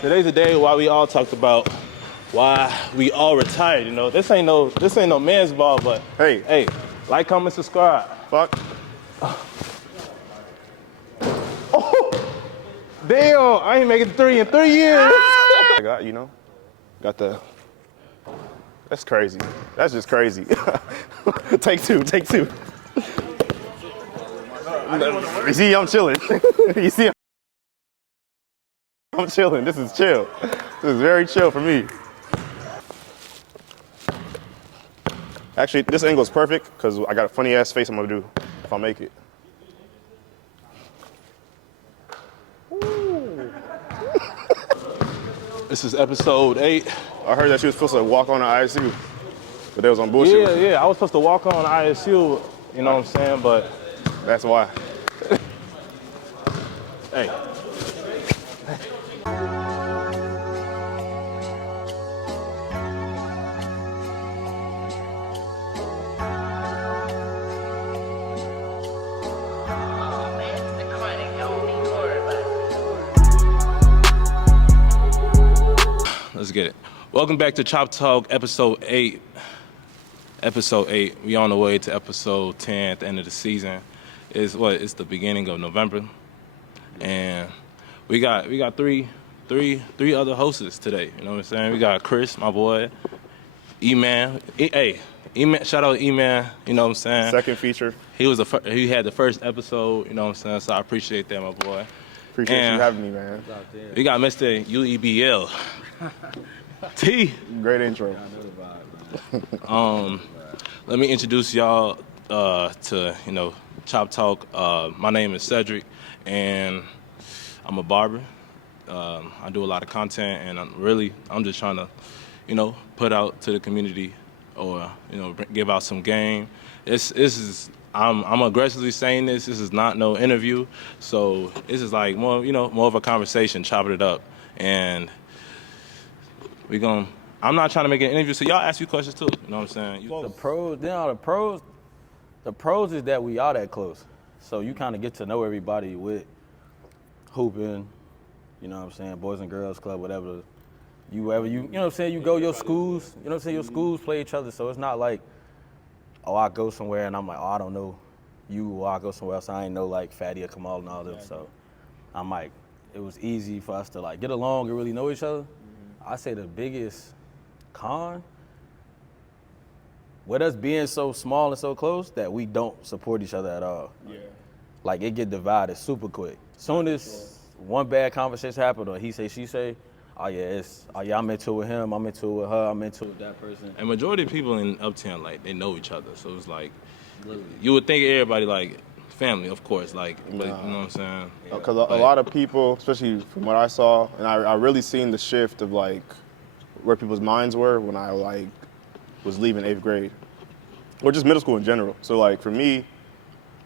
Today's the day why we all talked about why we all retired. You know, this ain't no man's ball, but hey, like, comment, subscribe. Fuck. Oh, damn! I ain't making 3 in 3 years. I got the. That's crazy. That's just crazy. Take two. You see, I'm chilling. You see, I'm chilling. This is chill. This is very chill for me. Actually, this angle is perfect because I got a funny ass face I'm gonna do if I make it. This is episode 8. I heard that you was supposed to walk on the ISU, but they was on bullshit. Yeah, I was supposed to walk on ISU, you know what I'm saying, but that's why. Hey. Let's get it. Welcome back to ChopTalk, episode 8. Episode 8. We on the way to episode 10 at the end of the season. It's the beginning of November, and we got three other hosts today. You know what I'm saying? We got Chris, my boy, E-Man. E-Man, shout out E-Man. You know what I'm saying? Second feature. He had the first episode. You know what I'm saying? So I appreciate that, my boy. Appreciate you having me, man. We got Mr. UEBL. T. Great intro. Let me introduce y'all to ChopTalk. My name is Cedric, and I'm a barber. I do a lot of content, and I'm just trying to, put out to the community, or give out some game. I'm aggressively saying this. This is not no interview, so this is like more of a conversation, chopping it up, and I'm not trying to make an interview, so y'all ask you questions too. You know what I'm saying? The pros is that we are that close, so you kind of get to know everybody with hooping. You know what I'm saying? Boys and Girls Club, whatever. You know what I'm saying? You go your schools. You know what I'm saying? Your schools play each other, so it's not like, I go somewhere and I'm like, I don't know you, or I go somewhere else, I ain't know like Fatty or Kamal and all them. So I'm like, it was easy for us to like get along and really know each other. I say the biggest con, with us being so small and so close, that we don't support each other at all. Yeah. Like, it get divided super quick. Soon as one bad conversation happen, or he say, she say, I'm into it with him, I'm into it with her, I'm into it with that person. And majority of people in Uptown, like, they know each other. So it's like, you would think everybody, like, family, of course, like, but, you know what I'm saying? Because a lot of people, especially from what I saw, and I really seen the shift of, like, where people's minds were when I, like, was leaving 8th grade. Or just middle school in general. So, like, for me,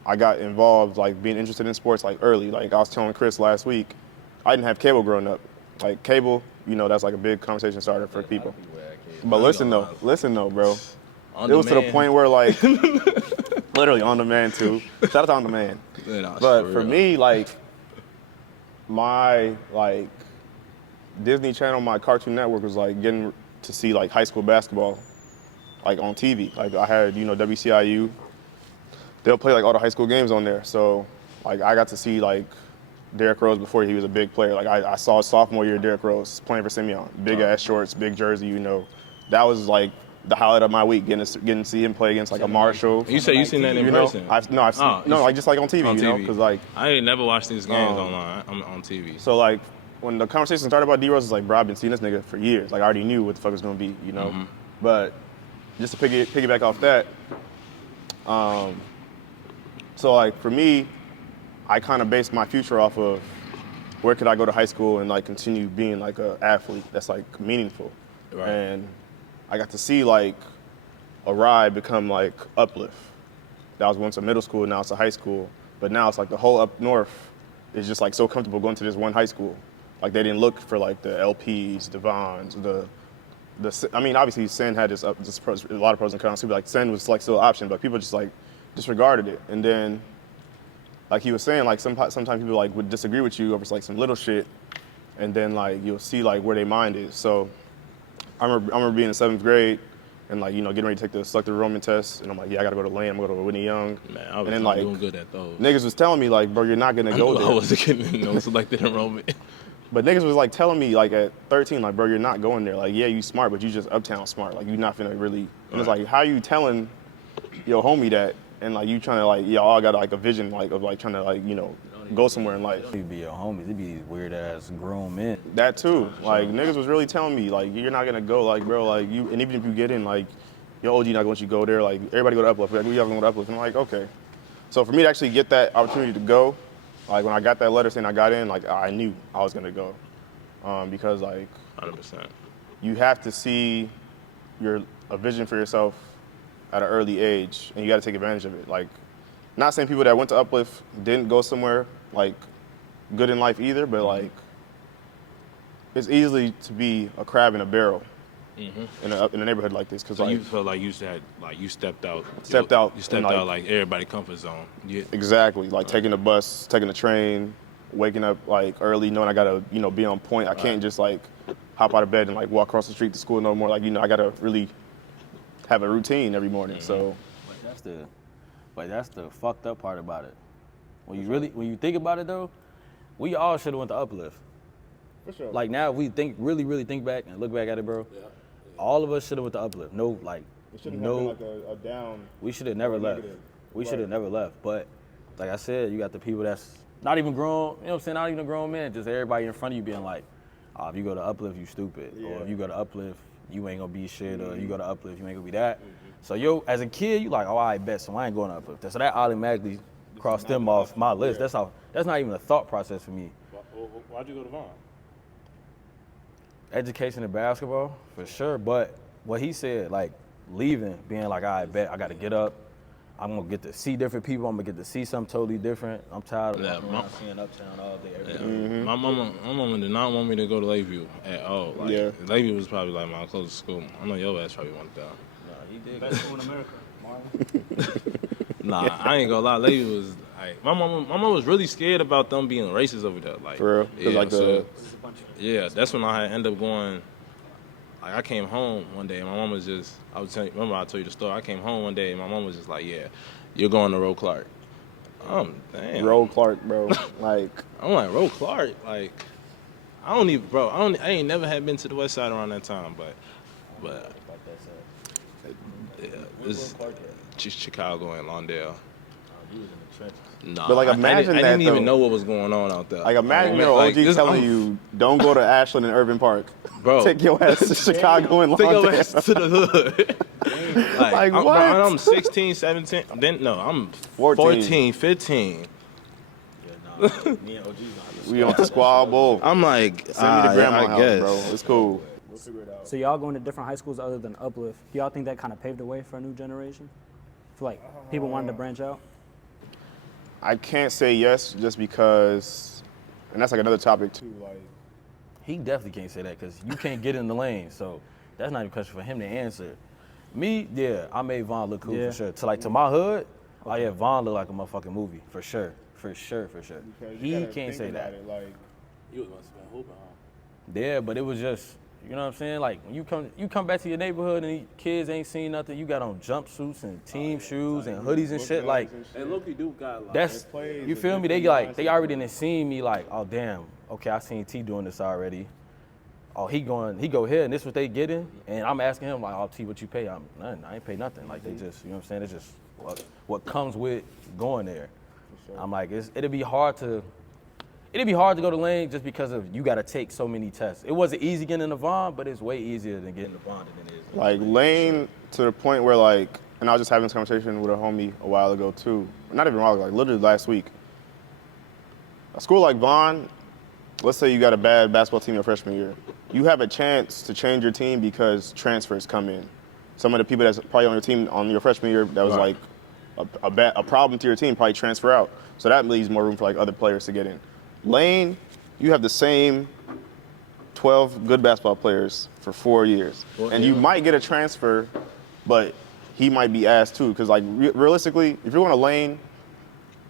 I got involved, like, being interested in sports, like, early. Like, I was telling Chris last week, I didn't have cable growing up. Like, cable, that's, like, a big conversation starter for people. But listen, though, bro. It was to the point where, like, literally on demand, too. Shout out to on demand. But for me, like, my, like, Disney Channel, my Cartoon Network was, like, getting to see, like, high school basketball, like, on TV. Like, I had, WCIU. They'll play, like, all the high school games on there. So, like, I got to see, like, Derrick Rose before he was a big player. Like, I saw sophomore year Derrick Rose playing for Simeon. Big-ass shorts, big jersey, That was, like, the highlight of my week, getting to see him play against, like, a Marshall. You say you seen that in person? I've seen, like, just, like, on TV, because, like... I ain't never watched these games online. I'm on TV. So, like, when the conversation started about D-Rose, it's like, bro, I've been seeing this nigga for years. Like, I already knew what the fuck it was going to be, Mm-hmm. But just to piggyback off that, so, like, for me, I kind of based my future off of where could I go to high school and, like, continue being, like, an athlete that's, like, meaningful. Right. And I got to see, like, a ride become, like, Uplift. That was once a middle school, now it's a high school. But now it's, like, the whole up north is just, like, so comfortable going to this one high school. Like, they didn't look for, like, the LPs, the Vons, obviously, Sen had a lot of pros and cons. People like Sen was, like, still an option, but people just, like, disregarded it. And then, like he was saying, like, sometimes people, like, would disagree with you over, like, some little shit. and then like you'll see like where their mind is. So I remember being in 7th grade and like, getting ready to take the selective enrollment test, and I'm like, yeah, I gotta go to Lane, I'm gonna go to Whitney Young. Man, I was and then not like doing good at those. niggas was telling me like, bro, you're not gonna go there. I wasn't getting no selected enrollment. But niggas was like telling me like at 13, like, bro, you're not going there. Like, yeah, you smart, but you just Uptown smart. Like, you not finna really. And it's like, how you telling your homie that, and like you trying to like, y'all got like a vision like of like trying to like, go somewhere in life. It'd be your homies. It'd be these weird ass grown men. That too. Like niggas was really telling me like, you're not gonna go. Like, bro, like you, and even if you get in, like your OG not gonna let you go there. Like everybody go to Uplift. Like, we all gonna go to Uplift. And I'm like, okay. So for me to actually get that opportunity to go, like when I got that letter saying I got in, like I knew I was gonna go, because like 100%. you have to see a vision for yourself at an early age, and you got to take advantage of it. Like, not saying people that went to Uplift didn't go somewhere like good in life either, but like it's easy to be a crab in a barrel in a neighborhood like this. Cause So like, you felt like you stepped out. You stepped and, out like everybody's comfort zone. Yeah. exactly, like taking the bus, taking the train, waking up like early, knowing I gotta be on point. I can't just like hop out of bed and like walk across the street to school no more. Like I gotta really have a routine every morning. So But that's the fucked up part about it. When you think about it though, we all should have went to Uplift. for sure. Like now, if we really think back and look back at it, bro. Yeah. All of us should have went to Uplift. No, like, it shouldn't have been like a down. We should have never left. We should have never left. But like I said, you got the people that's not even grown. You know what I'm saying? Not even a grown man. Just everybody in front of you being like, oh, if you go to Uplift, you stupid. Yeah. Or if you go to Uplift, you ain't gonna be shit. Or you go to Uplift, you ain't gonna be that. So as a kid, you like, oh, I bet, so I ain't going to Uplift. So that automatically crossed them off my list. That's not even a thought process for me. Why'd you go to Vaughn? Education in basketball, for sure. But what he said, like leaving, being like, I bet I got to get up. I'm going to get to see different people. I'm going to get to see something totally different. I'm tired of seeing Uptown all day, every day. My mama did not want me to go to Lakeview at all. Like, Lakeview was probably like my closest school. I know your ass probably wanted that. Nah, he did. Best school in America, Marlon. Nah, I ain't gonna lie. Lakeview was like my mama was really scared about them being racist over there. Like, For real? 'Cause, like, yeah, that's when I had ended up going. Like I came home one day and my mom was just, remember I told you the story, I came home one day and my mom was just like, yeah, you're going to Roe Clark. Damn. Roe Clark, bro. Like, I'm like, Roe Clark? Like, I ain't never had been to the west side around that time, but yeah, it's Chicago and Lawndale. Nah, but like imagine I that didn't even know what was going on out there. Like imagine your OG telling you, don't go to Ashland and Irvin Park. Bro, take your ass to Chicago and Lawndale. Take your ass to the hood. like what? I'm 16, 17. I'm 14, 15. Yeah, nah, me and OG we on the squabble. I'm like, send me to grandma's house, guess. bro. It's cool. We'll figure it out. So y'all going to different high schools other than Uplift. Do y'all think that kind of paved the way for a new generation? For like people wanting to branch out? I can't say yes just because, and that's like another topic too. Like, he definitely can't say that because you can't get in the lane. So that's not even a question for him to answer. Me, yeah, I made Vaughn look cool for sure. To my hood, oh yeah, Vaughn look like a motherfucking movie for sure. He can't say that. You was supposed to be hooping, huh? Yeah, but it was just, you know what I'm saying? Like when you come back to your neighborhood and these kids ain't seen nothing, you got on jumpsuits and team shoes and hoodies and shit. Like And Loki do got like that's, you feel me? They already done seen me like, oh damn, okay, I seen T doing this already. Oh, he go here and this what they getting, and I'm asking him like, oh T, what you pay? I ain't pay nothing. Like they just, you know what I'm saying? It's just what comes with going there. I'm like, it'd be hard to go to Lane just because of you got to take so many tests. It wasn't easy getting into Vaughn, but it's way easier than getting to Vaughn than it is. Like Lane to the point where like, and I was just having this conversation with a homie a while ago too. Not even a while ago, like literally last week. A school like Vaughn, let's say you got a bad basketball team your freshman year. You have a chance to change your team because transfers come in. Some of the people that's probably on your team on your freshman year that was like a problem to your team probably transfer out. So that leaves more room for like other players to get in. Lane, you have the same 12 good basketball players for 4 years. And you might get a transfer, but he might be asked too. Because like realistically, if you're going to Lane,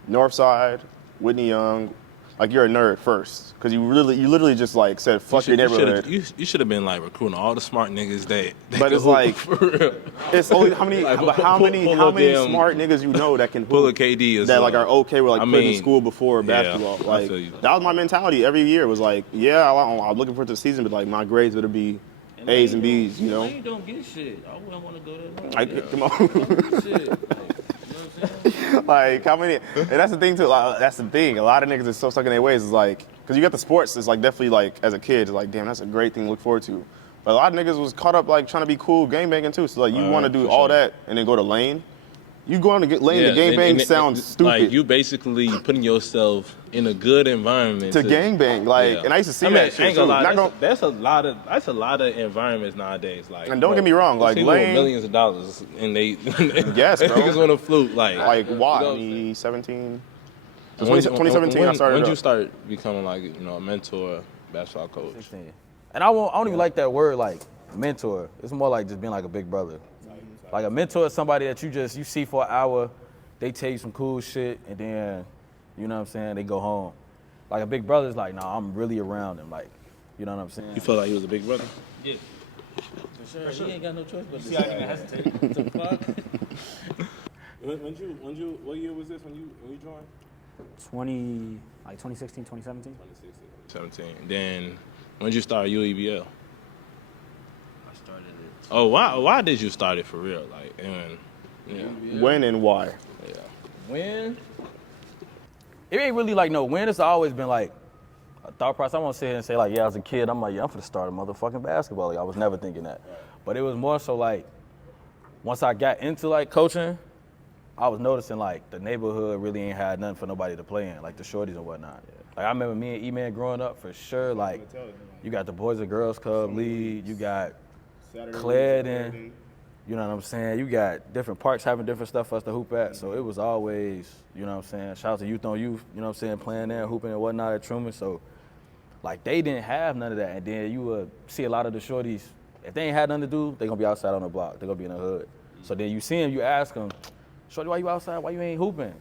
Northside, Whitney Young, like you're a nerd first, because you literally just like said fuck your neighborhood. You should have been like recruiting all the smart niggas that But can it's hoop, like for real. it's only how many Like, how many pull how a many damn- smart niggas you know that can pull a hoop KD that like are okay with like I quitting mean, school before yeah, basketball. I Like feel you. that was my mentality every year. Was like, yeah, I'm looking forward to the season, but like my grades better be A's and B's. You know, You don't get shit. I wouldn't want to go there. like come on. Shit. Like, you know what I'm saying? Like how many? And that's the thing too. Like, that's the thing. A lot of niggas is so stuck in their ways. Is like, cause you got the sports. It's like definitely like as a kid, it's like damn, that's a great thing to look forward to. But a lot of niggas was caught up like trying to be cool game banging too. So like you want to do for all sure. that and then go to lane. You going to get lane to game bang sounds stupid. Like you basically putting yourself in a good environment to gang bang, like, yeah. and I used to see I mean, that shit ain't too. gonna lie, Not that's a lot of environments nowadays. Like, And don't get me wrong, like, people with lane- millions of dollars and they Yes, bro. niggas on a flute, like why? you know what I'm 2017. saying? 2017, I started When up. you start becoming like a mentor, basketball coach? 16. And I don't even like that word like mentor. It's more like just being like a big brother. Like a mentor is somebody that you see for an hour, they tell you some cool shit, and then, you know what I'm saying, they go home. Like a big brother is like, nah, I'm really around them. Like, you know what I'm saying? You feel like he was a big brother? Yeah. For sure. He ain't got no choice but to See, I didn't hesitate. the fuck? What year was this when you joined? 2016, 2017. 17. Then when did you start UEBL? I started it. Oh, why did you start it for real? Like, and yeah. When and why? Yeah. When? It ain't really like no when. It's always been like a thought process. I won't sit here and say like, yeah, as a kid, I'm like, yeah, I'm finna start a motherfucking basketball. Like, I was never thinking that. But it was more so like, once I got into like coaching, I was noticing like the neighborhood really ain't had nothing for nobody to play in, like the shorties and whatnot. Like I remember me and E-Man growing up for sure. Like you got the Boys and Girls Club league, you got Cled, you know what I'm saying? You got different parks having different stuff for us to hoop at. So it was always, you know what I'm saying? Shout out to Youth on Youth, you know what I'm saying, playing there, hooping and whatnot at Truman. So like they didn't have none of that. And then you would see a lot of the shorties, if they ain't had nothing to do, they gonna be outside on the block. They gonna be in the hood. So then you see them, you ask them, shorty, why you outside? Why you ain't hooping?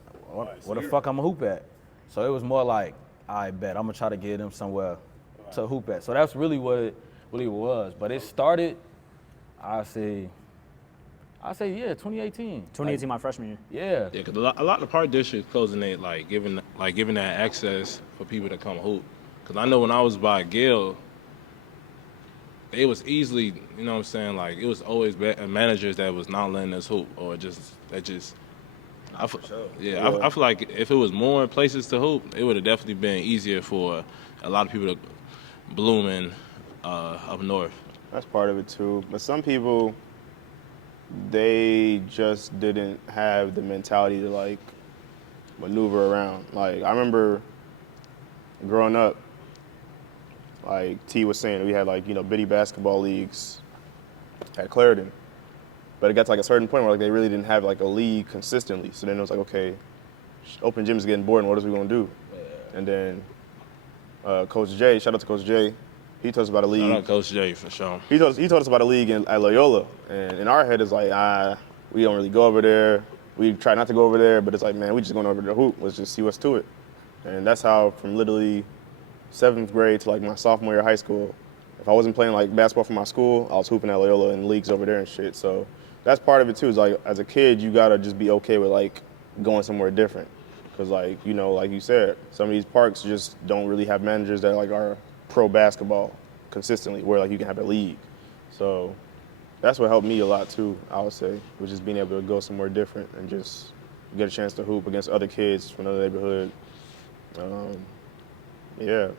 Where the fuck I'ma hoop at? So it was more like, I bet I'm gonna try to get them somewhere to hoop at. So that's really what it really was. But it started, I say, yeah, 2018. 2018, my freshman year. Yeah. Yeah, because a lot of park districts closing it, giving that access for people to come hoop. Because I know when I was by Gale, it was easily, you know what I'm saying, like it was always managers that was not letting us hoop or I feel like if it was more places to hoop, it would have definitely been easier for a lot of people to bloom in up north. That's part of it too. But some people, they just didn't have the mentality to like maneuver around. Like I remember growing up, like T was saying, we had like, bitty basketball leagues at Clarendon. But it got to like a certain point where like they really didn't have like a league consistently. So then it was like, okay, open gym is getting boring. What are we gonna do? And then Coach J, shout out to Coach J, he told us about a league. Shout out Coach J for sure. He told us about a league at Loyola, and in our head it's like, we don't really go over there. We try not to go over there, but it's like, man, we just going over to hoop. Let's just see what's to it. And that's how from literally 7th grade to like my sophomore year of high school, if I wasn't playing like basketball for my school, I was hooping at Loyola in leagues over there and shit. So that's part of it too. Is like as a kid, you gotta just be okay with like going somewhere different, because like like you said, some of these parks just don't really have managers that like are pro basketball consistently, where like you can have a league. So that's what helped me a lot too, I would say, was just being able to go somewhere different and just get a chance to hoop against other kids from another neighborhood. Yeah,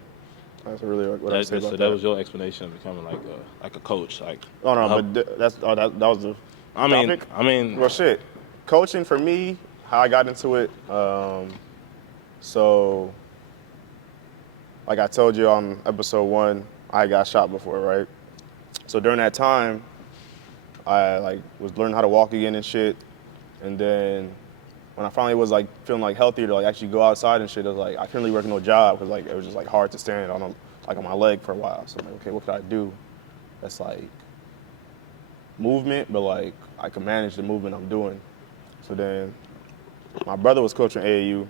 that's really what I say about So that was your explanation of becoming like a coach, like. Oh no, but that was the. I mean. Well, shit. Coaching for me, how I got into it. So, like I told you on episode 1, I got shot before, right? So during that time, I like was learning how to walk again and shit, and then when I finally was like feeling like healthier to like actually go outside and shit, it was like I couldn't really work no job because like it was just like hard to stand on my leg for a while. So I'm like, okay, what could I do that's like movement, but like I could manage the movement I'm doing. So then my brother was coaching AAU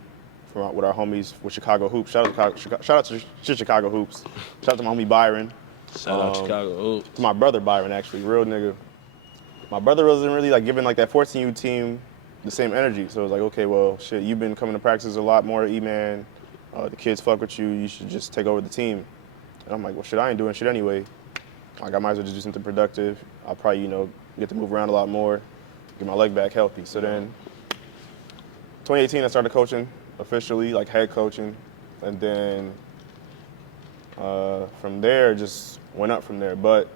with our homies with Chicago Hoops. Shout out to Chicago Hoops. Shout out to my homie Byron. Shout out Chicago Hoops. To my brother Byron, actually, real nigga. My brother wasn't really like giving like that 14U team the same energy. So it was like, okay, well, shit, you've been coming to practice a lot more, E-man. The kids fuck with you. You should just take over the team. And I'm like, well, shit, I ain't doing shit anyway. Like, I might as well just do something productive. I'll probably, get to move around a lot more, get my leg back healthy. So then, 2018, I started coaching officially, like head coaching. And then from there, just went up from there. But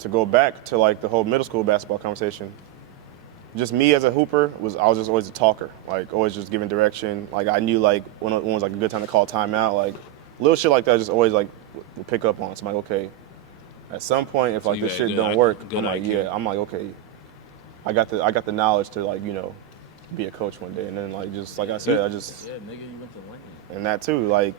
to go back to like the whole middle school basketball conversation, just me as a hooper I was just always a talker, like always just giving direction. Like I knew like when was like a good time to call timeout, like little shit like that. Just always like would pick up on. So I'm like, okay, at some point if like this shit don't work, I'm like, I'm like, okay, I got the knowledge to like be a coach one day. And then like just like I said, I just nigga, you went to Lane. And that too, like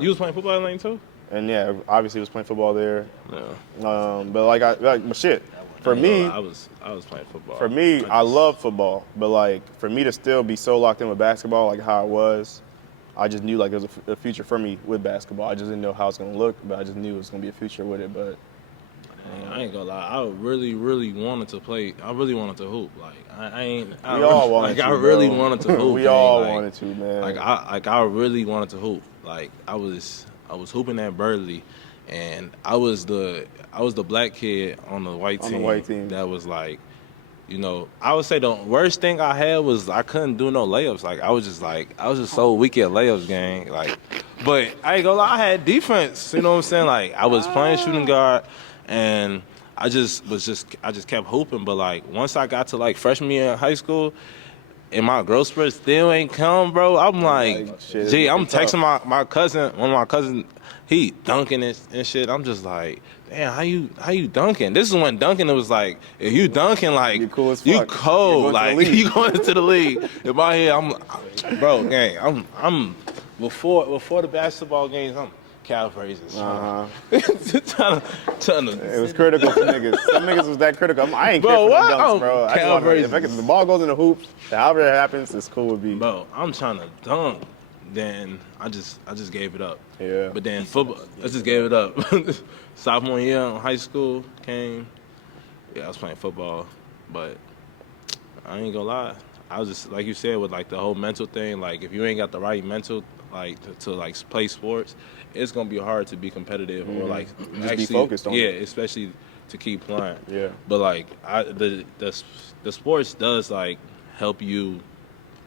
You was playing football in Lane too? And yeah, obviously was playing football there. Yeah. But but shit. For me, I was playing football. For me, I love football, but like for me to still be so locked in with basketball, like how I was, I just knew like there was a future for me with basketball. I just didn't know how it's gonna look, but I just knew it was gonna be a future with it. But I ain't gonna lie, I really, really wanted to play. I really wanted to hoop. Like we all wanted to. I really wanted to hoop. We all wanted to, man. I really wanted to hoop. Like I was hooping at Burley, and I was the black kid on the white team. That was like, I would say the worst thing I had was I couldn't do no layups. Like I was just so weak at layups, gang. Like, but I ain't gonna lie, I had defense. You know what I'm saying? Like I was playing shooting guard, and I just kept hooping. But like once I got to like freshman year in high school, and my growth spurt still ain't come, bro. I'm like, gee, I'm texting my cousin, one of my cousins, he dunking and shit. I'm just like, damn, how you dunking? This is when dunking, it was like, if you dunking, like, you're cool as fuck. You cold, like, you going into the league. In my head, I'm before the basketball games, I'm Cal phrases. Trying to. It was critical for niggas. Some niggas was that critical. I ain't care for the dunks, bro. If the ball goes in the hoop, however it happens, it's cool with me. Bro, I'm trying to dunk. Then I just gave it up. Yeah. But then football, I just gave it up. Sophomore year in high school came. Yeah, I was playing football, but I ain't gonna lie. I was just, like you said, with like the whole mental thing. Like if you ain't got the right mental, like to like play sports, it's gonna be hard to be competitive or like just actually be focused on it. Yeah, especially to keep playing. Yeah. But like the sports does like help you,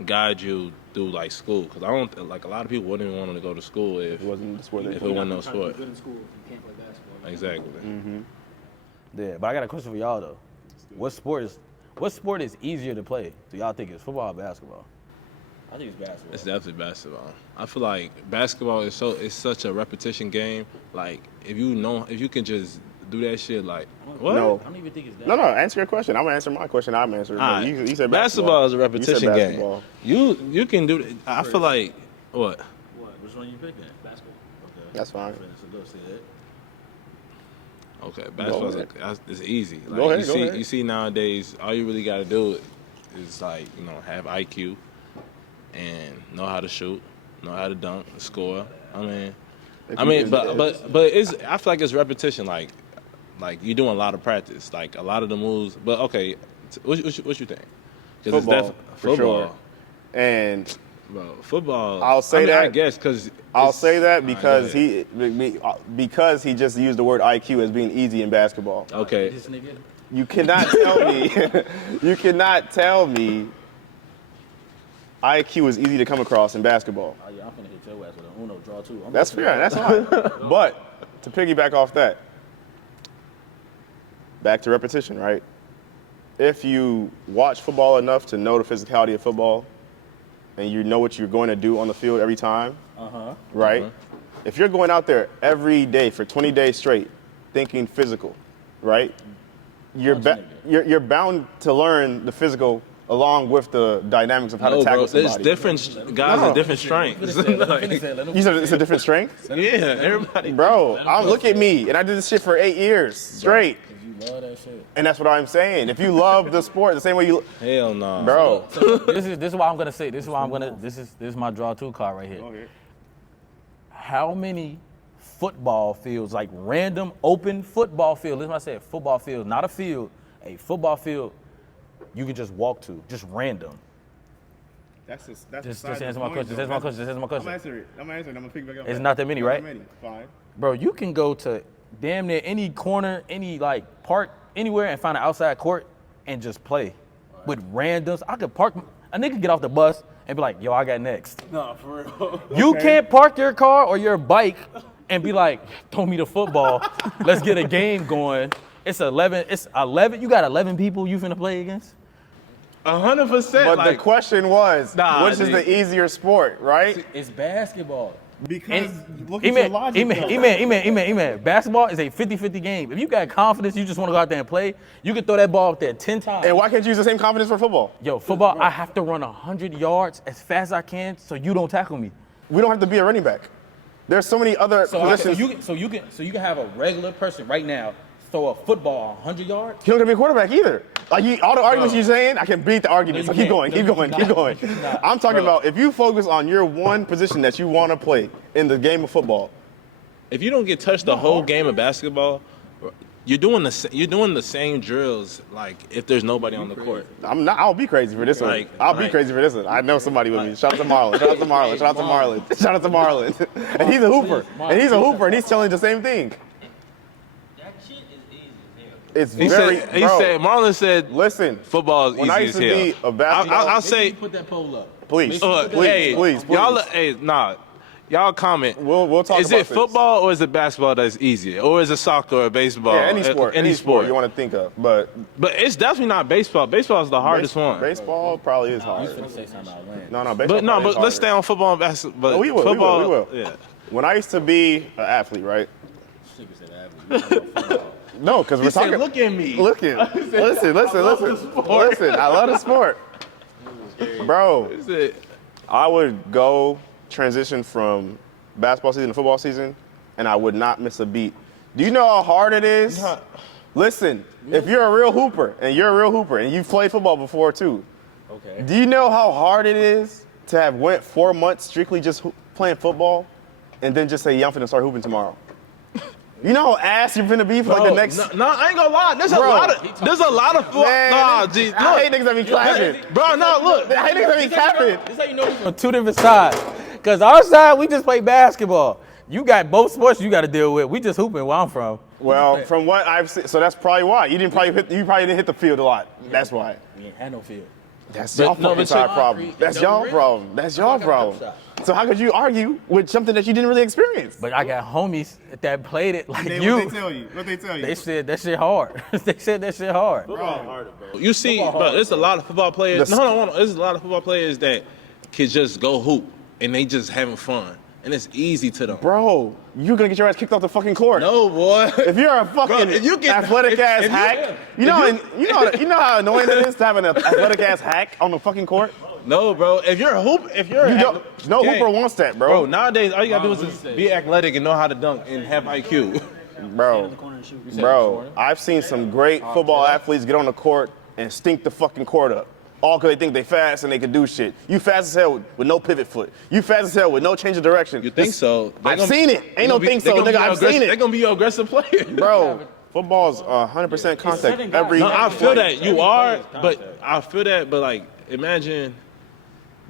guide you through like school, because I don't like a lot of people wouldn't even want to go to school if it wasn't the sport. If it wasn't no Trying to sport. be good in school if you can't play basketball. Exactly. Yeah, but I got a question for y'all though. What sport is easier to play? Do y'all think it's football or basketball? I think it's basketball. It's definitely basketball. I feel like basketball is such a repetition game. Like if you can just do that shit, like what? No. I don't even think it's that. No, answer your question. I'm gonna answer my question. I'm answering. Alright. You said Basketball is a repetition you said game. basketball. You can do it. I feel like what? What? Which one you picking? Basketball. Okay. That's fine. So go see it. Okay, basketball is easy. Like, Go ahead. You see nowadays, all you really got to do is like have IQ and know how to shoot, know how to dunk, score. But it's I feel like it's repetition. Like you're doing a lot of practice, like a lot of the moves. But okay, what you think? Football, for sure. And bro, football. I'll say that. I guess because I'll say that because he just used the word IQ as being easy in basketball. Okay. This nigga. You cannot tell me. You cannot tell me. IQ is easy to come across in basketball. Oh yeah, I'm finna hit your ass with an Uno draw too. That's fair. That's fine. But to piggyback off that, back to repetition, right? If you watch football enough to know the physicality of football, and you know what you're going to do on the field every time, right? If you're going out there every day for 20 days straight, thinking physical, right? You're bound to learn the physical along with the dynamics of how to tackle somebody. There's different guys with different strengths. You said it's a different strength? Yeah, everybody. Bro, look at me, and I did this shit for 8 years straight. love that shit. And that's what I'm saying. If you love the sport the same way you, Hell no. bro. So this is why I'm gonna say. This is my draw two card right here. Okay. How many football fields, like random open football field? Listen, what I said, football field, not a field, a football field. You can just walk to, just random. That's Just answer my question. Just answer my question. Just answer my question. I'm answering. I'm gonna pick back up. It's not that many, right? Fine. Bro, you can go to damn near any corner, any like park, anywhere and find an outside court and just play with randoms. I could park, a nigga get off the bus and be like, yo, I got next. Nah, for real. You can't park your car or your bike and be like, throw me the football. Let's get a game going. It's 11. You got 11 people you finna play against? 100%. But the question was, Nah, which is the easier sport, right? It's basketball. Because look Basketball is a 50-50 game. If you got confidence, you just want to go out there and play, you can throw that ball up there 10 times. And why can't you use the same confidence for football? Yo, football, I have to run 100 yards as fast as I can so you don't tackle me. We don't have to be a running back. There's so many other positions. So you can have a regular person right now throw a football 100 yards. You don't have to be a quarterback either. Like all the arguments you're saying, I can beat the arguments. No, So you keep going. cannot. I'm talking about if you focus on your one position that you want to play in the game of football. If you don't get touched the whole game of basketball, you're doing the same drills like if there's nobody on the court. I'll be crazy for this one. I'll be Like- crazy for this one. I know somebody with me. Shout out to Marlon. Shout out to Marlon. And he's a hooper. And he's telling the same thing. It's He very. said, bro, Marlon said, listen. football is When easy I used as to hell. be a basketball, I'll say, Put that poll up. please, hey, please. y'all comment. We'll talk Is about it this. football or is it basketball that's easier, or is it soccer or baseball? Yeah, any sport. Any sport. you want to think of, but But it's definitely not baseball. Baseball is the hardest one. baseball probably is hard. Say something about Lance. No, baseball. But probably is let's stay harder. on football and basketball. But We will. football, Yeah. When I used to be an athlete, right? No, because we're He said, talking. look at me. Listen. Listen. I love the sport, bro. He said, I would go transition from basketball season to football season, and I would not miss a beat. Do you know how hard it is? Listen, if you're a real hooper, and you've played football before too, Okay. do you know how hard it is to have went 4 months strictly just playing football, and then just say, yeah, I'm finna start hooping tomorrow? You know how ass you're finna be for like the next. No, I ain't gonna lie. There's a lot of Man, Nah, G, look. I hate niggas that be clapping. Bro, no, look. I hate niggas that be clapping. This how you know we're on two different sides. Because our side, we just play basketball. You got both sports you got to deal with. We just hooping where I'm from. Well, from what I've seen, so that's probably why you probably didn't hit the field a lot. That's why. We ain't had no field. That's y'all no, fucking but side check- problem. That's y'all problem. That's y'all problem. So how could you argue with something that you didn't really experience? But I got homies that played it like What you. they tell you? They said that shit hard. They said that shit hard. You see, bro, there's a lot of football players. There's a lot of football players that can just go hoop and they just having fun. And it's easy to them. Bro, you're gonna get your ass kicked off the fucking court. No, boy. If you're a fucking Bro, if you get- athletic ass if you- hack, you know how annoying it is to have an athletic ass hack on the fucking court. No, bro. If you're a hoop, No hooper wants that, Bro, bro. nowadays all you gotta do is just be athletic and know how to dunk and have IQ. Bro, I've seen some great football athletes get on the court and stink the fucking court up. All because they think they fast and they can do shit. You fast as hell with no pivot foot. You fast as hell with no change of direction. You think so? I've seen it. Ain't no think so, nigga. I've seen They're it. gonna be your aggressive player. Bro, football's 100% contact every. No, I feel that you are, but I feel that, but like, imagine.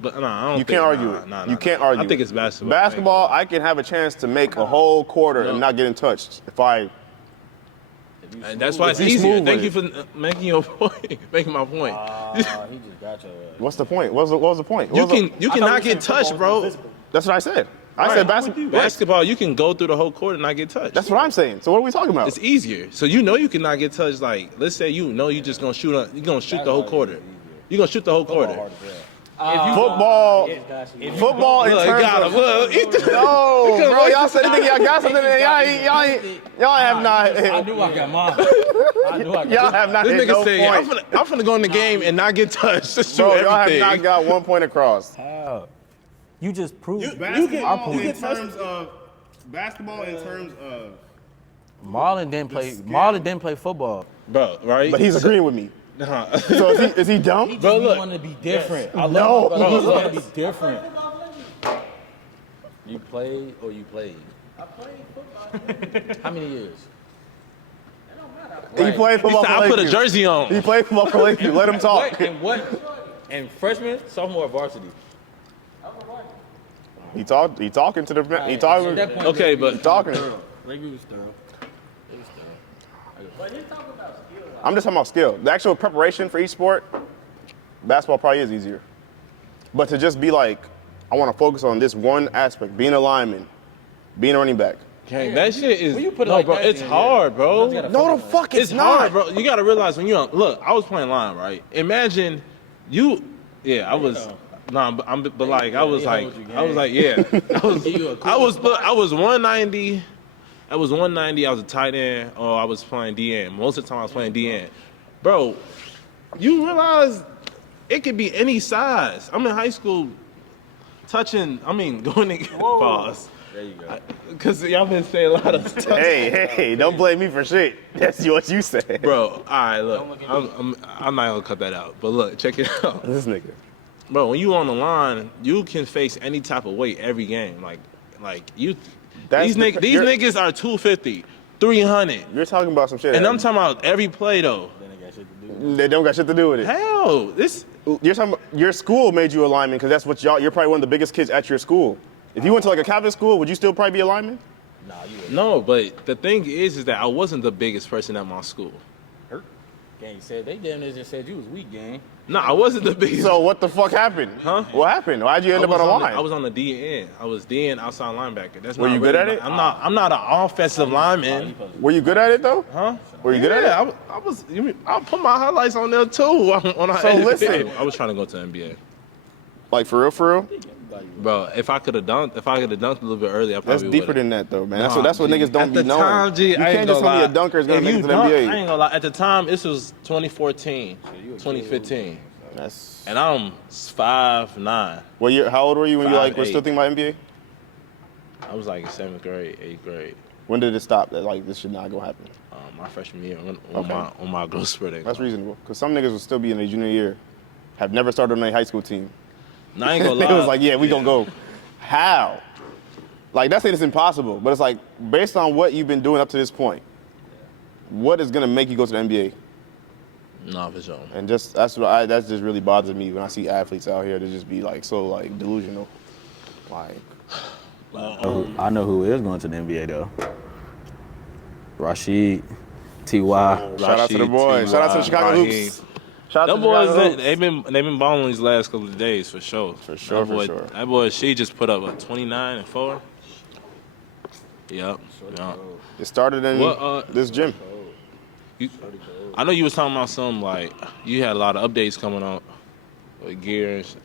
But no, I don't. You think, can't argue it. Nah, You can't argue I think it. it's basketball. Basketball, I can have a chance to make a whole quarter and not getting touched if I. And that's why it's If you easier. smooth Thank you with for making your point, making my point. He just got your ass. What's the point? What was the point? You cannot get touched, bro. That's what I said. I said basketball. Basketball, you can go through the whole court and not get touched. That's what I'm saying. So what are we talking about? It's easier. So you know you cannot get touched. Like, let's say you know you just gonna shoot. You're gonna shoot the whole quarter. You're gonna shoot the whole quarter. Football. Football in Look, terms got of. him. Look, No, bro, y'all said anything y'all got something and y'all have not. I knew I got mine. Y'all have not This hit nigga no say, I'm point. finna go in the game and not get touched. Just shoot Bro, y'all have everything. not got 1 point across. You just proved Basketball point. in terms of Marlon didn't play football. Bro, right? But he's agreeing with me. Nah. So is he dumb? Bro, look. want to be different. I love him, Bro, you want to be different. You played or you played? I played football. How many years? He played He football said, for I put a Lakeview. jersey on. He played football for Lakeview. Let him talk. And freshman, sophomore, varsity. He talking to the he talking. At that point, Okay, Lakeview but- was Talking. thorough. Lakeview was thorough. It was thorough. But he's talking about skill. I'm just talking about skill. The actual preparation for each sport, basketball probably is easier. But to just be like, I want to focus on this one aspect, being a lineman, being a running back. Gang, that shit is when you put it no, like bro. that, It's then, hard, bro. You gotta No, the fuck It's it's not. hard, bro. You gotta realize when you're look. I was playing line, right? Imagine you. Yeah, I was. Nah, but like I was like yeah. I was 190. I was 190. I was a tight end, or I was playing DN. Most of the time, I was playing DN. Bro, you realize it could be any size. I'm in high school, going to pause. There you go. Because y'all been saying a lot of stuff. Hey, don't blame me for shit. That's what you said. Bro, all right, look. I'm not gonna cut that out. But look, check it out. This nigga. Bro, when you on the line, you can face any type of weight every game. Like you, That's these niggas are 250, 300, You're talking about some shit. and I'm talking about every play though. They don't got shit to do with it. Hell, this You're talking about, your school made you a lineman because that's what you're probably one of the biggest kids at your school. If you went to like a Catholic school, would you still probably be a lineman? no, but the thing is that I wasn't the biggest person at my school. Gang said they damn near just said you was weak, gang. No, I wasn't the biggest. So what the fuck happened? Huh? What happened? Why'd you end up on a line? I was on the DN. I was DN outside linebacker. That's Were not you good really at it? I'm not an offensive lineman. Were you good at it though? Huh? Were you good at it? Yeah, I was. I put my highlights on there too. When I So edited listen. it. I was trying to go to the NBA, Like for real? bro. If I could have dunked a little bit earlier, I probably That's deeper would've. than that though, man. Nah, that's what G. niggas don't At be the knowing. time, G, You I ain't can't just gonna tell me a lie. dunker is gonna If make you it to the dunk, NBA. I ain't gonna lie. At the time, this was 2014, 2015, That's and I'm 5'9". what year? How old were you when you like were 5'8". still thinking about NBA? I was like in 7th grade, 8th grade. When did it stop? That like this should not go happen. My freshman year on Okay. my growth spurt. That's reasonable. Because some niggas will still be in their junior year, have never started on a high school team. No, I ain't gonna lie. It was like, yeah, we gonna go. How? Like that's saying it's impossible, but it's like based on what you've been doing up to this point, what is gonna make you go to the NBA? No, for sure. And just that just really bothers me when I see athletes out here to just be like so like delusional. Like I know who is going to the NBA though. Rashid, T.Y. shout out to the boys. Shout out to the Chicago Raheem. Hoops. Shout out Them to the boys, Chicago Hoops. they've been balling these last couple of days for sure. For sure, That boy, for sure. That boy, she just put up 29 and 4. Yep. It started in What, this gym. I know you was talking about some like you had a lot of updates coming out with gears.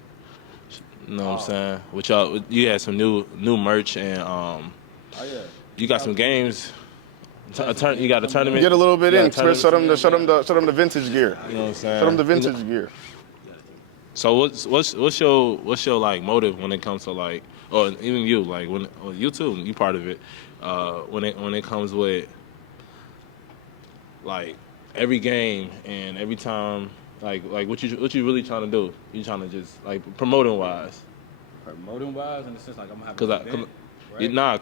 You know what I'm saying? Which y'all, you had some new merch and you got some games. You got a tournament. Get a little bit You in. got a Show tournament. them the vintage gear. You know what I'm saying? Show them the vintage gear. So what's your like motive when it comes to like, or even you like when or you too, you part of it, when it comes with like every game and every time like what you really trying to do? You trying to just like promoting wise? Promoting wise, in the sense like I'm gonna have Cause an event,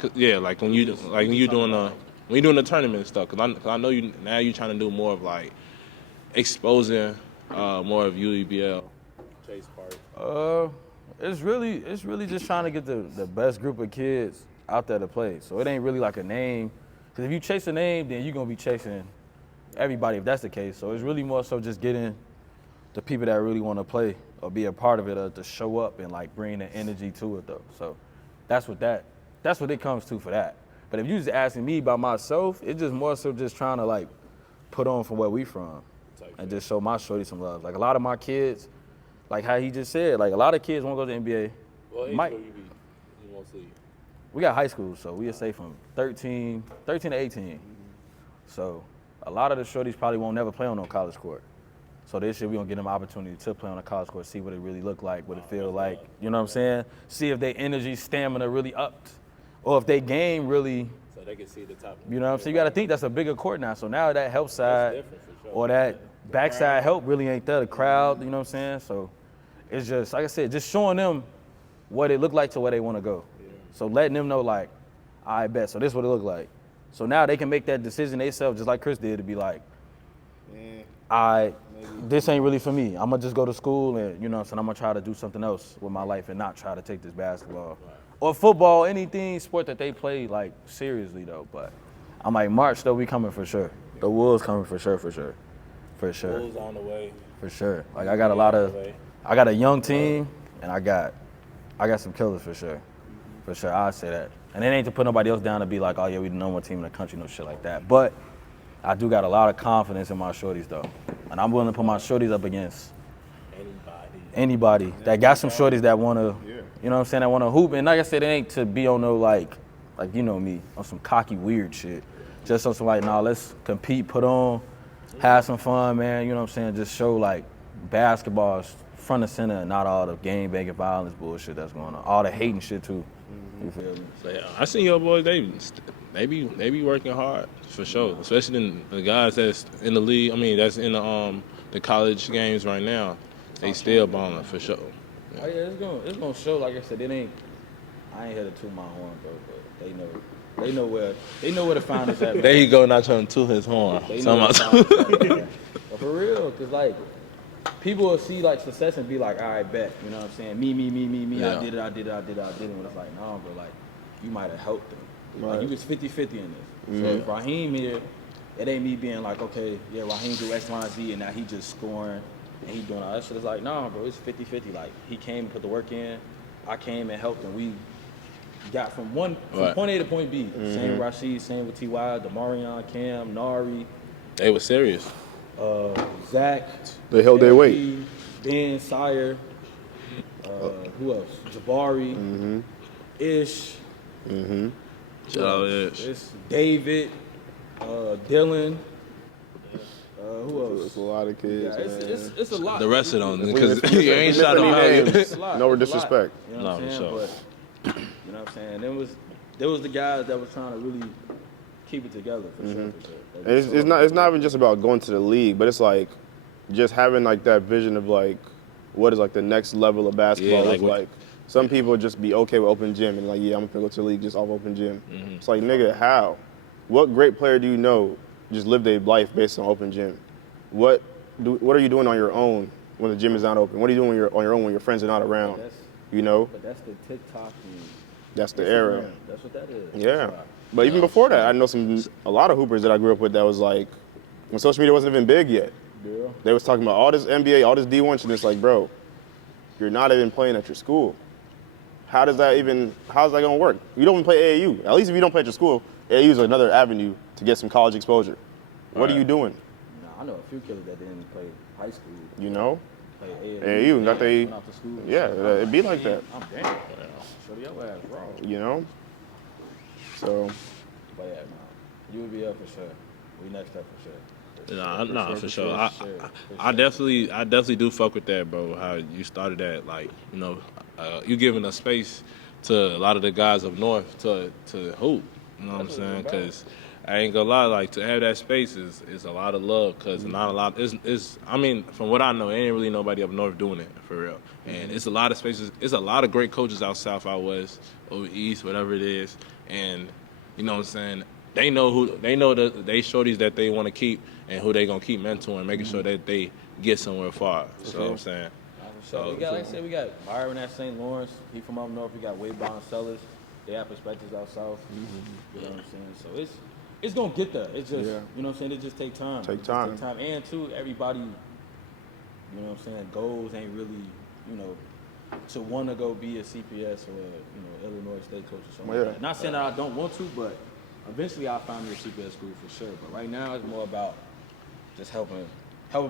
right? like when you doing the tournament and stuff. Cause I know you now you're trying to do more of like exposing more of UEBL. Chase Park. It's really just trying to get the best group of kids out there to play. So it ain't really like a name. Because if you chase a name, then you're going to be chasing everybody if that's the case. So it's really more so just getting the people that really want to play or be a part of it or to show up and like bring the energy to it though. So that's what it comes to for that. But if you just asking me by myself, it's just more so just trying to like put on from where we from and just show my shorty some love. Like a lot of my kids, like how he just said, like a lot of kids want to go to the NBA. Well, Mike, you won't see. we got high school, so we'll say from 13 to 18. So a lot of the shorties probably won't never play on no college court. So this year we gonna get them an opportunity to play on a college court, see what it really look like, what it feel like. You know what I'm saying? See if their energy, stamina really upped, or if they game really they can see the top. You know what I'm saying? You got to think that's a bigger court now. So now that help side different for sure. or that backside help really ain't there. The crowd, you know what I'm saying? So it's just, like I said, just showing them what it looked like to where they want to go. Yeah. So letting them know, like, I bet. So this is what it looked like. So now they can make that decision themselves, just like Chris did, to be like, this ain't really for me. I'm going to just go to school and, you know what I'm saying, I'm going to try to do something else with my life and not try to take this basketball. Right. Or football, anything, sport that they play, like, seriously, though. But I'm like, March, though, we coming for sure. The Wolves coming for sure. For sure. Wolves on the way. For sure. Like, I got I got a young team, and I got some killers for sure. For sure, I'd say that. And it ain't to put nobody else down to be like, oh, yeah, we the number one team in the country, no shit like that. But I do got a lot of confidence in my shorties, though. And I'm willing to put my shorties up against anybody that got some shorties that want to, you know what I'm saying, that want to hoop. And like I said, it ain't to be on no, like you know me, on some cocky, weird shit. Just on some like, nah, let's compete, put on, have some fun, man. You know what I'm saying? Just show, like, basketball's front and center and not all the game banging violence bullshit that's going on. All the hating shit, too. You feel me? So, yeah, I seen your boys, they be working hard for sure, especially the guys that's in the league. I mean, that's in the college games right now. They still balling for sure. Yeah. Oh yeah, it's gonna show. Like I said, I ain't here to toot my horn, bro. But they know where to find us at. Man. There you go, not trying to toot his horn. They know where to find us at, man. But for real, cause like people will see like success and be like, all right, bet. You know what I'm saying? Me. Yeah. I did it. And it's like, nah, bro. Like you might have helped them. Right. Like you was 50-50 in this. Mm-hmm. So if Raheem here, it ain't me being like, okay, yeah, Raheem do X, Y, and Z, and now he just scoring and he doing all that shit. It's like, nah, bro, it's 50-50. Like he came and put the work in. I came and helped, and we got from point A to point B. Mm-hmm. Same with Rashid, same with T.Y., Demarion, Cam, Nari. They were serious. Zach. They held their weight. Ben, Sire. Who else? Jabari. Ish. Shout out Ish. It's David. Dylan. Who else? It's a lot of kids. Yeah, it's a lot. The rest of them, because you ain't shot them out. No disrespect. You know what I'm saying? Sure. But, you know what I'm saying? There was the guys that was trying to really keep it together for sure. It's not even just about going to the league, but it's like just having like that vision of like what is like the next level of basketball. Yeah, like some people just be okay with open gym and like, yeah, I'm gonna go to the league just off open gym. It's like, nigga, how? What great player do you know just live their life based on open gym? What are you doing on your own when the gym is not open? What are you doing on your own when your friends are not around? You know? But that's the TikTok and that's the era. That's what that is. Yeah. But even before that, I know a lot of hoopers that I grew up with that was like, when social media wasn't even big yet. Yeah. They was talking about all this NBA, all this D1 shit, and it's like, bro, you're not even playing at your school. How's that gonna work? You don't even play AAU. At least if you don't play at your school, AAU is another avenue to get some college exposure. What are you doing? I know a few killers that didn't play high school. You know? Play AAU. Got they, went off to school. yeah, it'd be like that. I'm damn. Show your ass wrong. You know? So. But yeah, man. UEBL for sure. We next up for sure. Nah, for sure. I definitely do fuck with that, bro. How you started that, like, you know, you giving a space to a lot of the guys up north to hoop. You know what I'm saying? Because I ain't gonna lie, like, to have that space is a lot of love. Because not a lot. I mean, from what I know, ain't really nobody up north doing it for real. And it's a lot of spaces. It's a lot of great coaches out south, out west, over east, whatever it is. And you know what I'm saying? They know they shorties that they want to keep and who they gonna keep mentoring, making sure that they get somewhere far. So what I'm saying. So we got, like I said, we got Byron at St. Lawrence. He from up north. We got Wade Bond Sellers. They have perspectives out south. You know what I'm saying? So it's gonna get there. It's just you know what I'm saying. It just take time. Take time. And too, everybody, you know what I'm saying. Goals ain't really, you know, to want to go be a CPS or Illinois State coach or something. Like that. Not saying that I don't want to, but eventually I'll find me a CPS school for sure. But right now it's more about just helping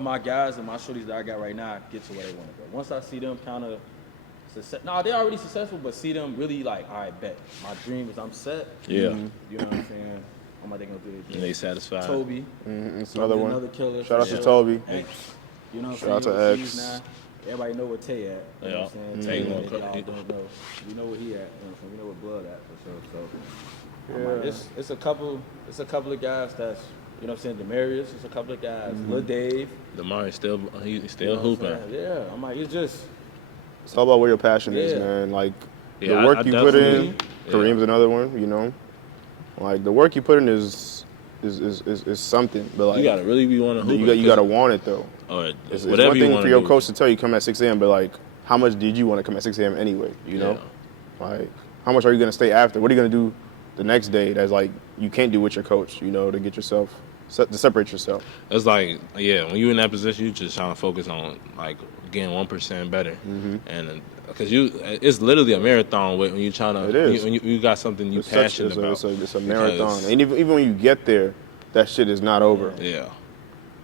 my guys and my shorties that I got right now get to where they want to go. Once I see them kind of they're already successful, but see them really like, all right, bet. My dream is I'm set. Yeah. You know what I'm saying? How much they gonna do this? And they satisfied. Toby. It's another one. Another killer. Shout out to Toby. X. You know what I'm saying? Shout out to X. Now. Everybody know where Tay at. You know what I'm saying? Tay Mm-hmm. y'all don't know. We know where he at. You know what I'm saying? We know where Blood at for sure. So I'm like, it's a couple of guys that's, you know what I'm saying, Demarius, it's a couple of guys, Lil Dave. Demar still he's still You know what I'm hooping. saying? Yeah, I'm like, it's just. It's all about where your passion is, Yeah. man. Like Yeah, the work I you put in. definitely- Kareem's another one, you know. Like the work you put in is something, but like You gotta really be wanting to hoop. you gotta want it though. Or It's whatever one you thing want for to your do. coach to tell you come at 6 a.m., but like, how much did you want to come at 6 a.m. anyway? You know, like how much are you gonna stay after? What are you gonna do the next day that's like you can't do with your coach? You know, to get yourself to separate yourself. It's like, when you're in that position, you just trying to focus on like getting 1% better, and because it's literally a marathon when you're trying to. It is. When you got something you're passionate about. It's a marathon, and even when you get there, that shit is not over. Yeah.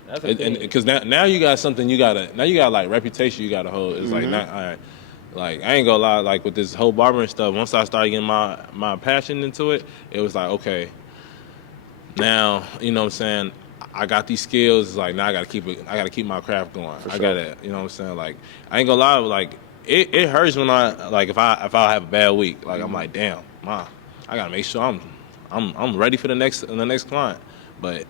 That's the And thing. because now you got something you got like reputation you gotta hold. It's like not all right. Like I ain't gonna lie, like with this whole barbering stuff, once I started getting my passion into it, it was like, okay, now, you know what I'm saying, I got these skills, it's like now I gotta keep my craft going. I gotta, you know what I'm saying? Like I ain't gonna lie, like it hurts when I like if I have a bad week. Like I'm like, damn, I gotta make sure I'm ready for the next client. But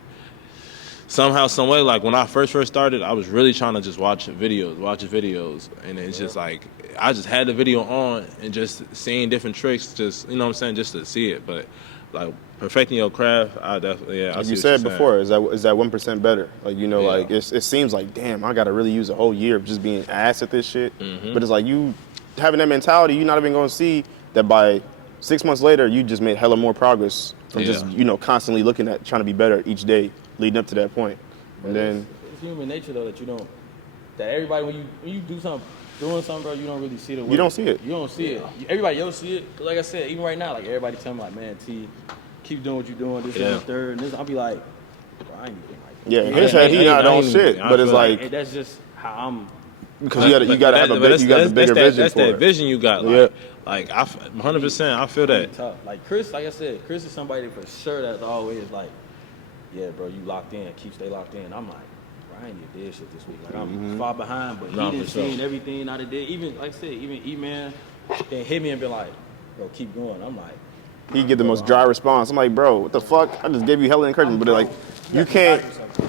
somehow, some way, like when I first started, I was really trying to just watch videos, and it's just like I just had the video on and just seeing different tricks, just you know what I'm saying, just to see it. But like perfecting your craft, I definitely I Like see you what said you're before, is that 1% better? Like you know, Yeah. like it seems like damn, I gotta really use a whole year of just being ass at this shit. But it's like you having that mentality, you're not even gonna see that by 6 months later, you just made hella more progress from just constantly looking at trying to be better each day leading up to that point. And then it's human nature though that everybody when you doing something, bro, you don't really see the work. You don't see it. You don't see it. Everybody else see it. 'Cause like I said, even right now, like everybody tell me like, man, T, keep doing what you're doing. This and the third, and this. I'll be like, bro, I ain't even like. yeah, in his head he not on shit, I but it's feel like And that's just how I'm. because you gotta have a bigger vision That's for that it. vision you got. Like I 100%, I feel that. Tough. Like Chris, like I said, Chris is somebody for sure that's always like, yeah, bro, you locked in, stay locked in. I'm like, bro, I ain't even did shit this week. Like I'm far behind, but Nah, he didn't for sure. seen everything I done did. Even like I said, even E-Man, then hit me and been like, bro, keep going. I'm like, He get the most dry response. I'm like, bro, what the fuck? I just gave you hella encouragement, but like, you can't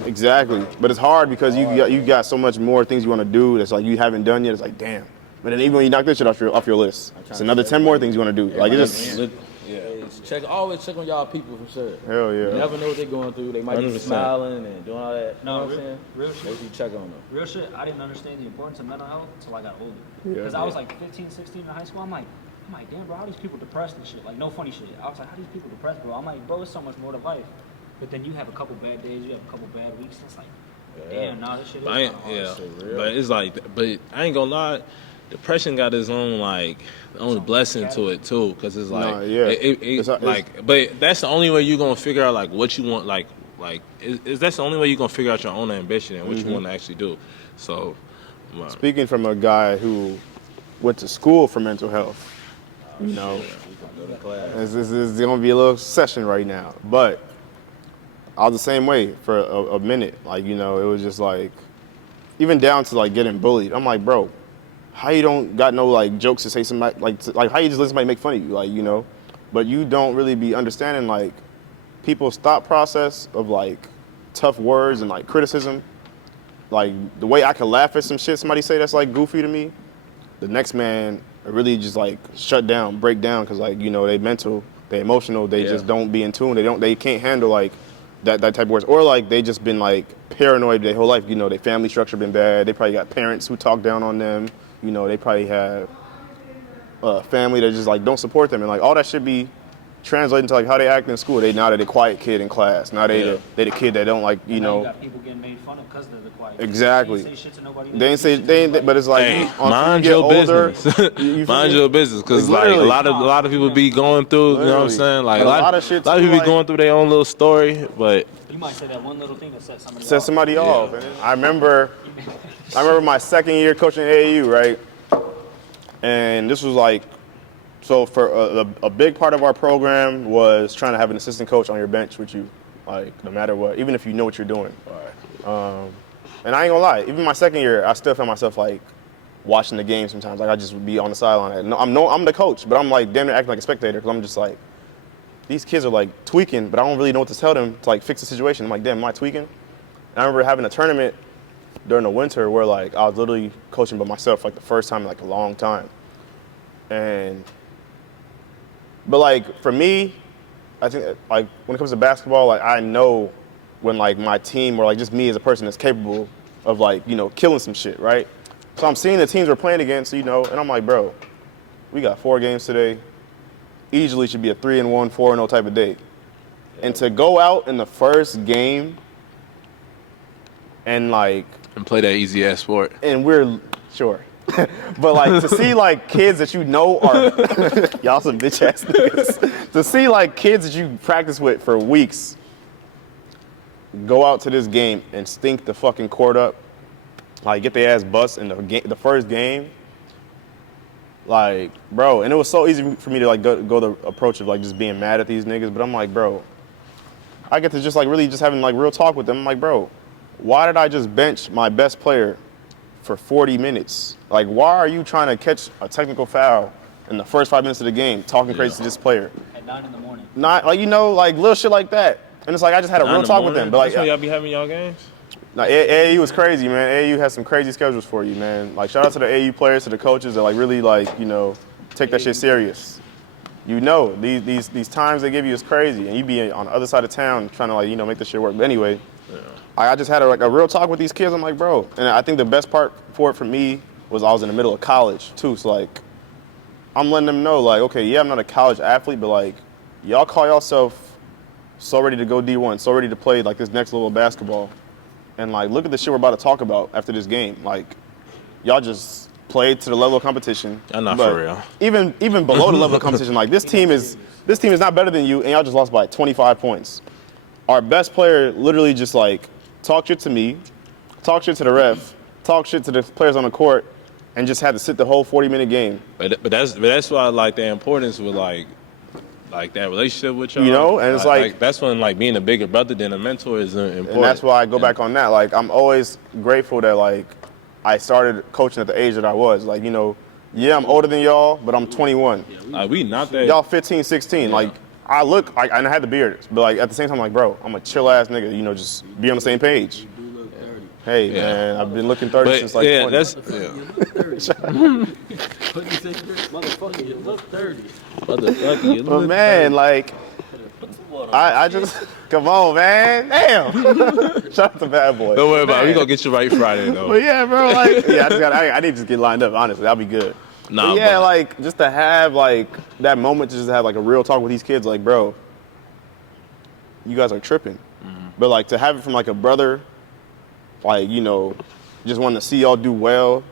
exactly. But it's hard because you got so much more things you want to do that's like you haven't done yet. It's like, damn. But then even when you knock this shit off your list, it's another 10 more things you want to do. Like it just always check on y'all people for sure. hell yeah. You never know what they're going through. They might be 100%. smiling and doing all that. You know what I'm saying? real shit. Make sure you check on them. Real shit, I didn't understand the importance of mental health until I got older. Yeah. Because I was like 15, 16 in high school. I'm like, damn, bro, how these people depressed and shit? Like, no funny shit. I was like, how these people depressed, bro? I'm like, bro, there's so much more to life. But then you have a couple bad days, you have a couple bad weeks. It's like, damn, nah, this shit is kinda hard. But it's like, but I ain't gonna lie, depression got its own blessing to it too, because it's like, Nah, yeah. It's but that's the only way you're gonna figure out like what you want, like that's the only way you're gonna figure out your own ambition and what you want to actually do. So, Speaking from a guy who went to school for mental health, you know, this is going to be a little session right now. But I was the same way for a minute. Like, you know, it was just like, even down to like getting bullied. I'm like, bro, how you don't got no like jokes to say somebody, like how you just let somebody make fun of you, like, you know? But you don't really be understanding like people's thought process of like tough words and like criticism. Like the way I could laugh at some shit somebody say that's like goofy to me, the next man really just like shut down, break down, because like, you know, they mental, they emotional, they just don't be in tune. They can't handle like that type of words, or like they just been like paranoid their whole life. You know, their family structure been bad. They probably got parents who talk down on them. You know, they probably have family that just like don't support them, and like all that should be translating to like how they act in school. Now they the quiet kid in class. Now they the kid that don't like, you Now know. you got people getting made fun of because they're the quiet. Exactly. They ain't say shit to nobody. But it's like, hey, on mind you your get older, business. you Mind feel your me? business, because like Literally. a lot of people be going through. You know what I'm Literally. saying? Like And a lot of shit a lot of too, people like- be going through their own little story, but You might say that one little thing that set somebody set off. somebody off. And I remember my second year coaching AAU, right? And this was like, so for a big part of our program was trying to have an assistant coach on your bench with you, like no matter what, even if you know what you're doing. And I ain't gonna lie, even my second year, I still found myself like watching the game sometimes. Like I just would be on the sideline. No, I'm the coach, but I'm like damn near acting like a spectator because I'm just like, these kids are like tweaking, but I don't really know what to tell them to like fix the situation. I'm like, damn, am I tweaking? And I remember having a tournament during the winter where like I was literally coaching by myself like the first time in like a long time. But like for me, I think like when it comes to basketball, like I know when like my team or like just me as a person is capable of like, you know, killing some shit, right? So I'm seeing the teams we're playing against, you know, and I'm like, bro, we got 4 games today. Easily should be a 3-1, 4-0 type of day. And to go out in the first game and like And play that easy ass sport. and we're sure. But like to see like kids that you know are y'all some bitch ass niggas. To see like kids that you practice with for weeks go out to this game and stink the fucking court up, like get their ass bust in the first game. Like, bro, and it was so easy for me to like go the approach of like just being mad at these niggas, but I'm like, bro, I get to just like really just having like real talk with them. I'm like, bro, why did I just bench my best player for 40 minutes? Like, why are you trying to catch a technical foul in the first 5 minutes of the game talking crazy to this player? At 9 in the morning. Not like, you know, like little shit like that. And it's like I just had a real talk with them. But like, That's when y'all be having y'all games? nah, AAU was crazy, man. AAU has some crazy schedules for you, man. Like, shout out to the AAU players, to the coaches that like really like, you know, take that shit serious. You know, these times they give you is crazy, and you be on the other side of town trying to like, you know, make this shit work. But anyway, I just had a real talk with these kids. I'm like, bro, and I think the best part for it for me was I was in the middle of college too. So like, I'm letting them know like, okay, yeah, I'm not a college athlete, but like, y'all call yourself so ready to go D1, so ready to play like this next level of basketball. And like, look at the shit we're about to talk about after this game. Like, y'all just played to the level of competition. I'm not for real. Even below the level of competition, like this team is not better than you, and y'all just lost by 25 points. Our best player literally just like talked shit to me, talked shit to the ref, talked shit to the players on the court, and just had to sit the whole 40-minute game. But that's why I like the importance with like that relationship with y'all. You know, and it's like that's when like being a bigger brother than a mentor is important. And that's why I go back on that. Like, I'm always grateful that like I started coaching at the age that I was. Like, you know, yeah, I'm older than y'all, but I'm 21. Like, we not that. Y'all 15, 16. Like, I look, and I had the beard, but like at the same time, like, bro, I'm a chill ass nigga. You know, just be on the same page. Hey, man, I've been looking 30 since like 20. Motherfucker, you look 30. Motherfucker, you But look man, like, I just, come on, man. Damn. Shout out to Bad Boy. Don't worry about it. We gonna get you right Friday though. But yeah, bro, like, yeah, I need to just get lined up, honestly. That'll be good. Nah, But yeah, but- like, just to have, like, that moment to just have, like, a real talk with these kids, like, bro, you guys are tripping. But, like, to have it from, like, a brother, like, you know, just wanting to see y'all do well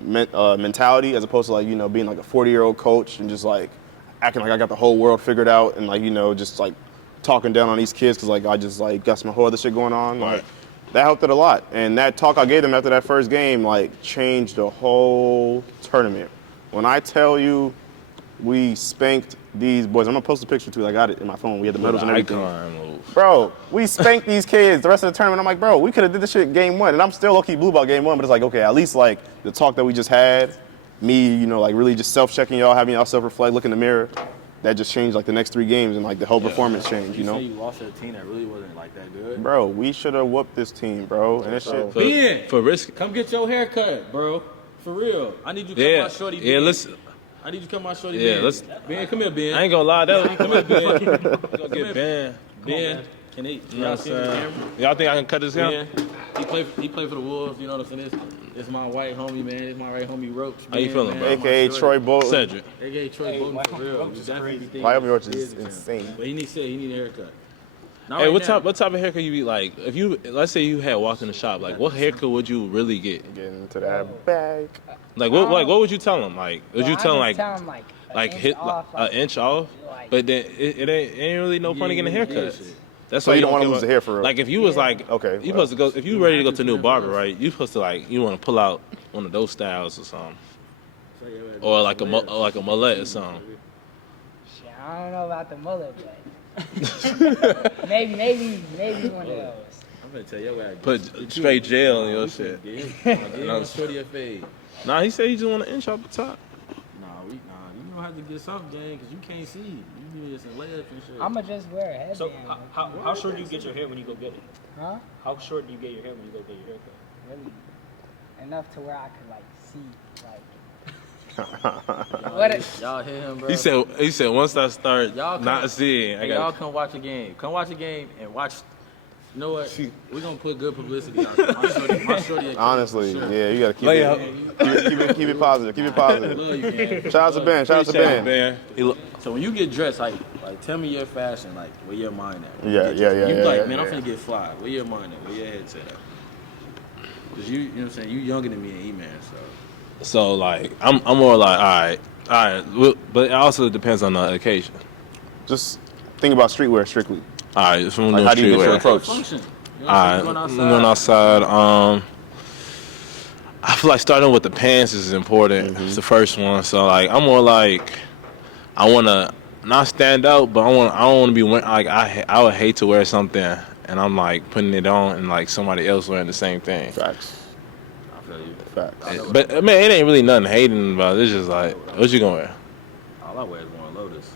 mentality, as opposed to, like, you know, being, like, a 40-year-old coach and just, like, acting like I got the whole world figured out and, like, you know, just, like, talking down on these kids because, like, I just, like, got some whole other shit going on. Like, that helped it a lot. And that talk I gave them after that first game, like, changed the whole tournament. When I tell you we spanked these boys, I'm going to post a picture, too. I got it in my phone. We had the medals and everything. Bro, we spanked these kids the rest of the tournament. I'm like, bro, we could have did this shit game 1. And I'm still low-key blue about game 1, but it's like, okay, at least, like, the talk that we just had, me, you know, like, really just self-checking y'all, having y'all self-reflect, look in the mirror, that just changed, like, the next 3 games, and, like, the whole performance changed, you know? You lost to a team that really wasn't like that good. Bro, we should have whooped this team, bro. And this shit. Ben, For risk. come get your haircut, bro. For real. I need you to come my shorty, Ben. Yeah, listen. I need you to come my shorty, Yeah, Ben. let's. Ben, come here, Ben. I ain't gonna lie, that Come here, Ben. gonna get banned. Ben, can he? You know Y'all what I'm see him in the saying? camera? Y'all think I can cut this Ben, down? he played for the Wolves. You know what I'm saying? It's my white homie, man. It's my right homie, Roach. How you Ben, feeling, man. bro? AKA Troy Bolton. Cedric. AKA Troy Bolton for real. You definitely be thinking Miami Roach it's is business. insane. But he needs a haircut. Not Hey, right what now. type of haircut you be like? If you, let's say you had walked in the shop, like what haircut would you really get? Getting into that bag. Like what would you tell him? Like would you tell him like hit an inch off? But then it ain't really no point in getting a haircut. That's So why you don't wanna give lose a- the hair for real? Like if you was like, Okay, you well. supposed to go if you ready to go to a new barber, right? You supposed to like you want to pull out one of those styles or something, or like a mullet or something. Shit, I don't know about the mullet, but maybe one of those. I'm gonna tell your ass. Put straight gel in your shit. Give him a shorty a fade. Nah, he said he just want an inch off the top. Nah, you don't have to get something, gang, because you can't see. You be just in layups and shit. I'ma just wear a headband. So how short do you get your hair when you go get it? Huh? How short do you get your hair when you go get your haircut? Really enough to where I could like see like. What? Y'all hear him, bro? He said once I start Y'all not seeing, Hey, y'all come watch a game. Come watch a game and watch. You know what? We're gonna put good publicity out there. My shorty Honestly, sure. yeah, you gotta keep Lay it, out. keep it positive. Keep it positive. Love you, man. Shout out to Ben. Shout out to Appreciate it, Ben. man. He look, So when you get dressed, like tell me your fashion, like where your mind at. When you Yeah, get yeah, dressed. yeah, You yeah, like, yeah, man, I'm yeah. finna get fly. Where your mind at? Where your head set at? Cause you know what I'm saying. You younger than me and E-Man, so. so like I'm more like all right, well, but it also depends on the occasion. Just think about streetwear strictly. All right, if I'm Like, doing how do you get your streetwear. approach? Function. You know what All I'm right, saying? going outside. I feel like starting with the pants is important. It's the first one. So like I'm more like I wanna not stand out, but I don't wanna be wearing like I would hate to wear something and I'm like putting it on and like somebody else wearing the same thing. Facts. I feel you. Facts. But I mean, it ain't really nothing hating about it. It's just like, what you gonna wear? All I wear is Warren Lotus.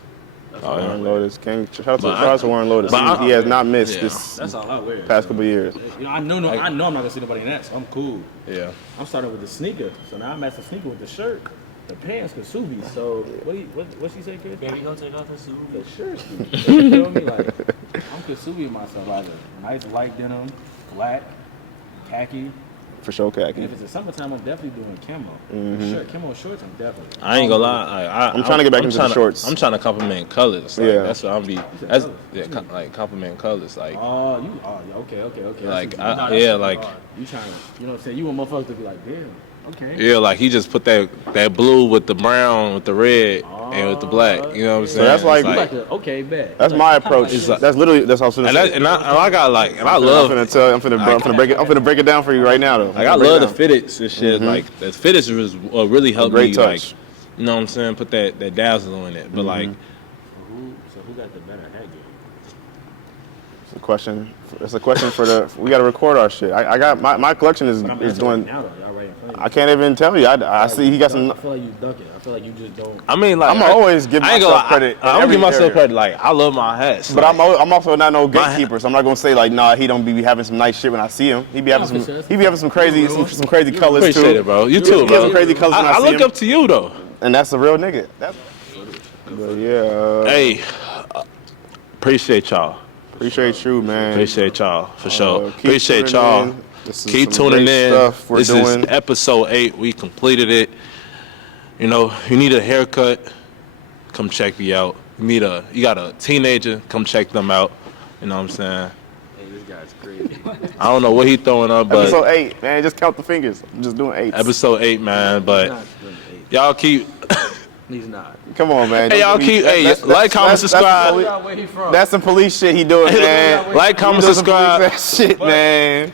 That's Oh, all I Warren wear. Lotus. Shout out But to Warren Lotus. but He has not missed yeah. this That's all I wear. past couple years. You know, I know I'm not gonna see nobody in that, so I'm cool. Yeah. I'm starting with the sneaker, so now I'm at the sneaker with the shirt, the pants, Kasubi. So what she say, kid? Baby, go take off the suit. The shirt. You feel me? Like I'm Kasubi myself, like a nice light denim, black, khaki. For sure, And khaki. if it's the summertime, I'm definitely doing camo. Shirt, camo shorts, I'm definitely. I ain't gonna lie. I'm trying to get back into the shorts. I'm trying to compliment colors. Like, Yeah. That's what I'm be. That's yeah, like compliment colors. Like Okay. like I see. like You trying to, you know what I'm saying? You want motherfuckers to be like, damn, okay. yeah, like he just put that blue with the brown with the red and with the black. You know what I'm saying? that's It's like- You like a, okay, bet. That's my approach. like- That's literally that's what I was and gonna say. I got like and I I'm love finna break it down for you right now though. like I love the fitteds and shit. Like the fitteds was really helped great me touch. like you know what I'm saying, put that dazzle in it. But like So who got the better head game? It's a question. It's a question for the. We got to record our shit. I got my collection is I'm is asking doing. right now, though. Y'all right in front of you. I can't even tell you. I see he got some. I feel like you ducking. I feel like you just don't. I mean like I'm always give I ain't myself gonna lie, credit. I'm gonna every give myself area. credit. Like I love my hats, But like, I'm also not no My- gatekeeper, so I'm not gonna say like, nah, he don't be having some nice shit when I see him. He be having for some. sure. He be having some crazy crazy colors appreciate too. it, bro. You He too, has bro. some crazy colors when I I see look him. up to you though. And that's a real nigga. But yeah. Hey, appreciate y'all. Appreciate you, man. Appreciate y'all for sure. keep Appreciate tuning y'all. in. This is Keep some tuning great in. stuff we're This doing. is episode 8. We completed it. You know, you need a haircut, come check me out. You got a teenager, come check them out. You know what I'm saying? Hey, this guy's crazy. I don't know what he throwing up, but Episode 8, man. Just count the fingers. I'm just doing 8. episode 8, man. But y'all keep. He's not. Come on, man. Hey, y'all keep. Hey, like, comment, subscribe. Where he from? That's some police shit he doing, man. Like, comment, He doing some subscribe. police ass shit, man.